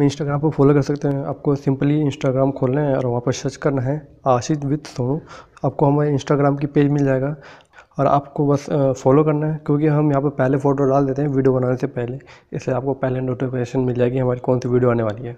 हमें इंस्टाग्राम पर फॉलो कर सकते हैं। आपको सिंपली इंस्टाग्राम खोलना है और वहाँ पर सर्च करना है आशीष विद सोनू। आपको हमारे इंस्टाग्राम की पेज मिल जाएगा और आपको बस फॉलो करना है, क्योंकि हम यहाँ पर पहले फ़ोटो डाल देते हैं वीडियो बनाने से पहले। इससे आपको पहले नोटिफिकेशन मिल जाएगी हमारी कौन सी वीडियो आने वाली है।